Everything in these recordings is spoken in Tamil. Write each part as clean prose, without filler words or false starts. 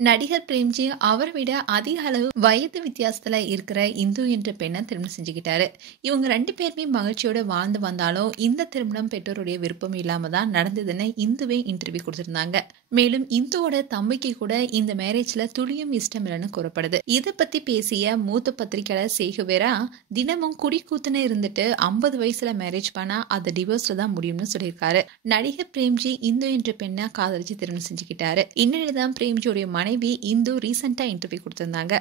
நடிகர் பிரேம்ஜி அவரை விட அதிக அளவு வயது வித்தியாசத்துல இருக்கிற இந்து என்ற பெண்ணை திருமணம் செஞ்சுக்கிட்டாரு. இவங்க 2 பேருமே மகிழ்ச்சியோட வாழ்ந்து வந்தாலும் இந்த திருமணம் பெற்றோருடைய விருப்பம் இல்லாம தான் நடந்ததுன்னு இந்துவே இன்டர்வியூ கொடுத்திருந்தாங்க. மேலும் இந்துவோட தம்பிக்கு கூட இந்த மேரேஜ்ல துளியும் இஷ்டம் இல்லைன்னு கூறப்படுது. இதை பத்தி பேசிய மூத்த பத்திரிகையாளர் சேகுவேரா, தினமும் குடி கூத்துன்னு இருந்துட்டு 50 வயசுல மேரேஜ் பண்ணா அது டிவோர்ஸ்ல தான் முடியும்னு சொல்லியிருக்காரு. நடிகர் பிரேம்ஜி இந்து என்ற பெண்ணை காதலிச்சு திருமணம் செஞ்சுக்கிட்டாரு. இந்நிலையில்தான் பிரேம்ஜியோடைய மனைவி இந்து ரீசெண்டா இன்டர்வியூ கொடுத்திருந்தாங்க.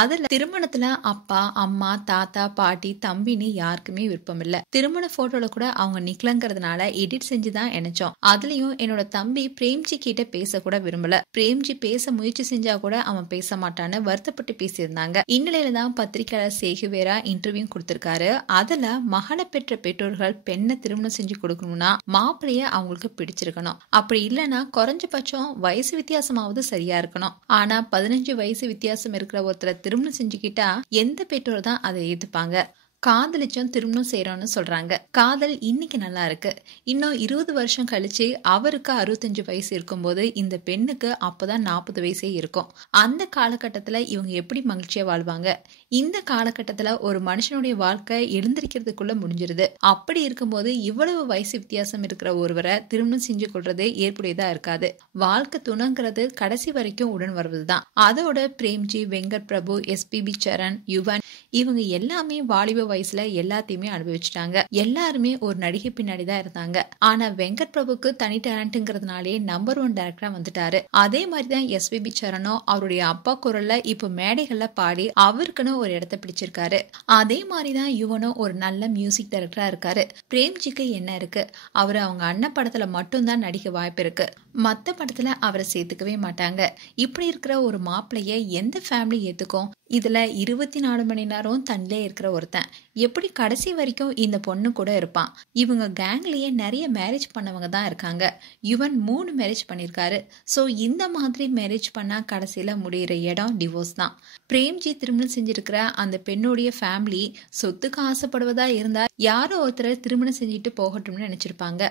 அதுல திருமணத்துல அப்பா, அம்மா, தாத்தா, பாட்டி, தம்பின்னு யாருக்குமே விருப்பம் இல்ல. திருமண போட்டோல கூட அவங்க நிக்கலங்கிறதுனால எடிட் செஞ்சுதான் இணைச்சோம். அதுலயும் என்னோட தம்பி பிரேம்ஜி கிட்ட பேச கூட விரும்பல. பிரேம்ஜி பேச முயற்சி செஞ்சா கூட அவன் பேச மாட்டான்னு வருத்தப்பட்டு பேசியிருந்தாங்க. இந்நிலையில தான் பத்திரிகையாளர் சேகுவேரா இன்டர்வியூ கொடுத்திருக்காரு. அதுல மகளை பெற்ற பெற்றோர்கள் பெண்ணை திருமணம் செஞ்சு கொடுக்கணும்னா மாப்பிளைய அவங்களுக்கு பிடிச்சிருக்கணும். அப்படி இல்லைன்னா குறைஞ்சபட்சம் வயசு வித்தியாசமாவது சரியா இருக்கணும். ஆனா 15 வயசு வித்தியாசம் இருக்கிற ஒருத்தரை திருமணம் செஞ்சுக்கிட்டா எந்த பெற்றோர் தான் அதை ஏத்துப்பாங்க? காதலிச்சும் திருமணம் செய்யறோம்னு சொல்றாங்க. காதல் இன்னைக்கு நல்லா இருக்கு. இன்னும் 20 வருஷம் கழிச்சு அவருக்கு 65 வயசு இருக்கும்போது இந்த பெண்ணுக்கு அப்பதான் 40 வயசே இருக்கும். அந்த காலகட்டத்துல இவங்க எப்படி மகிழ்ச்சியா வாழ்வாங்க? இந்த காலகட்டத்துல ஒரு மனுஷனுடைய வாழ்க்கை எழுந்திருக்கிறதுக்குள்ள முடிஞ்சிருது. அப்படி இருக்கும்போது இவ்வளவு வயசு வித்தியாசம் இருக்கிற ஒருவரை திருமணம் செஞ்சு கொள்றது ஏற்புடையதா இருக்காது. வாழ்க்கை துணைங்கிறது கடைசி வரைக்கும் உடன் வருவதுதான். அதோட பிரேம்ஜி, வெங்கட் பிரபு, எஸ்பிபி சரண், யுவன் இவங்க எல்லாமே வாலிப வயசுல எல்லாத்தையுமே அனுபவிச்சுட்டாங்க. எல்லாருமே ஒரு நடிகை பின்னாடி தான் இருந்தாங்க. ஆனா வெங்கட் பிரபுக்கு தனி டேலண்ட்ங்கிறதுனாலே நம்பர் 1 டைரக்டரா வந்துட்டாரு. அதே மாதிரிதான் எஸ்பிபி சரணோ அவருடைய அப்பா குரல்ல இப்ப மேடைகள்ல பாடி அவருக்குன்னு ஒரு இடத்தை பிடிச்சிருக்காரு. அதே மாதிரிதான் யுவனும் ஒரு நல்ல மியூசிக் டைரக்டரா இருக்காரு. பிரேம்ஜிக்கு என்ன இருக்கு? அவரு அவங்க அண்ணன் படத்துல மட்டும்தான் நடிக்க வாய்ப்பு இருக்கு. மத்த படத்துல அவரை சேர்த்துக்கவே மாட்டாங்க. இப்படி இருக்கிற ஒரு மாப்பிள்ளைய எந்த ஃபேமிலி ஏத்துக்கும்? இதுல 24 மணி நேரம் தன்னிலே இருக்கிற ஒருத்தன் எப்படி கடைசி வரைக்கும் இந்த பொண்ணு கூட இருப்பான்? இவங்க கேங்லயே நிறைய மேரேஜ் பண்ணவங்க தான் இருக்காங்க. யுவன் 3 மேரேஜ் பண்ணிருக்காரு. சோ இந்த மாதிரி மேரேஜ் பண்ணா கடைசியில முடிகிற இடம் டிவோர்ஸ் தான். பிரேம்ஜி திருமணம் செஞ்சிருக்கிற அந்த பெண்ணுடைய ஃபேமிலி சொத்துக்கு ஆசைப்படுவதா இருந்தா யாரோ ஒருத்தரை திருமணம் செஞ்சுட்டு போகட்டும்னு நினைச்சிருப்பாங்க.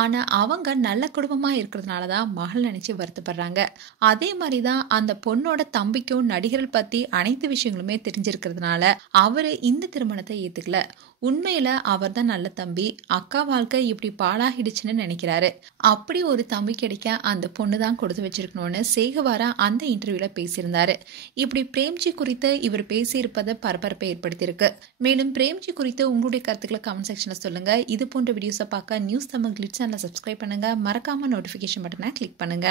ஆனா அவங்க நல்ல குடும்பமா இருக்கிறதுனாலதான் மகள் நினைச்சு வருத்தப்படுறாங்க. அதே மாதிரிதான் அந்த பொண்ணோட தம்பிக்கும் நடிகர்கள் பத்தி அனைத்து விஷயங்களுமே தெரிஞ்சிருக்கிறதுனால அவரு இந்த திருமணத்தை ஏத்துக்கல. உண்மையில அவர் தான் நல்ல தம்பி. அக்கா வாழ்க்கை இப்படி பாழாகிடுச்சுன்னு நினைக்கிறாரு. அப்படி ஒரு தம்பி கிடைக்க அந்த பொண்ணு தான் கொடுத்து வச்சிருக்கணும்னு சேகுவேரா அந்த இன்டர்வியூல பேசியிருந்தாரு. இப்படி பிரேம்ஜி குறித்து இவர் பேசியிருப்பதை பரபரப்பை ஏற்படுத்தியிருக்கு. மேலும் பிரேம்ஜி குறித்து உங்களுடைய கருத்துக்களை கமெண்ட் செக்ஷன்ல சொல்லுங்க. இது போன்ற வீடியோஸை பார்க்க நியூஸ் தமிழ் கிளிட்ஸ் சேனலை சப்ஸ்கிரைப் பண்ணுங்க. மறக்காம நோட்டிபிகேஷன் பட்டனை கிளிக் பண்ணுங்க.